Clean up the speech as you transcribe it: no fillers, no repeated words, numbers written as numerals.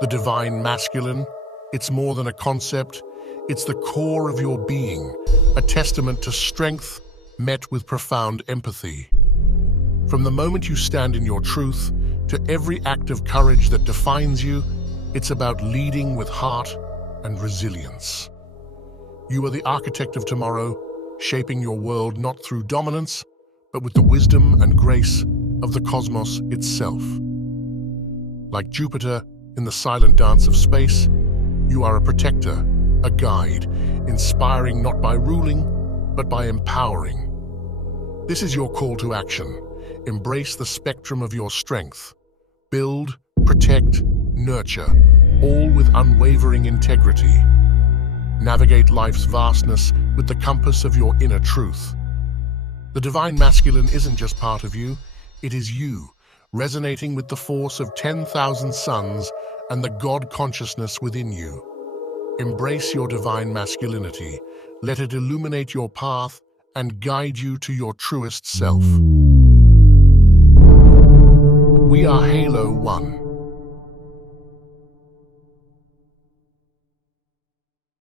The divine masculine, it's more than a concept, it's the core of your being, a testament to strength met with profound empathy. From the moment you stand in your truth to every act of courage that defines you, it's about leading with heart and resilience. You are the architect of tomorrow, shaping your world not through dominance, but with the wisdom and grace of the cosmos itself. Like Jupiter in the silent dance of space, you are a protector, a guide, inspiring not by ruling, but by empowering. This is your call to action. Embrace the spectrum of your strength. Build, protect, nurture, all with unwavering integrity. Navigate life's vastness with the compass of your inner truth. The divine masculine isn't just part of you, it is you, resonating with the force of 10,000 suns and the God consciousness within you. Embrace your divine masculinity. Let it illuminate your path and guide you to your truest self. We are Halo 1.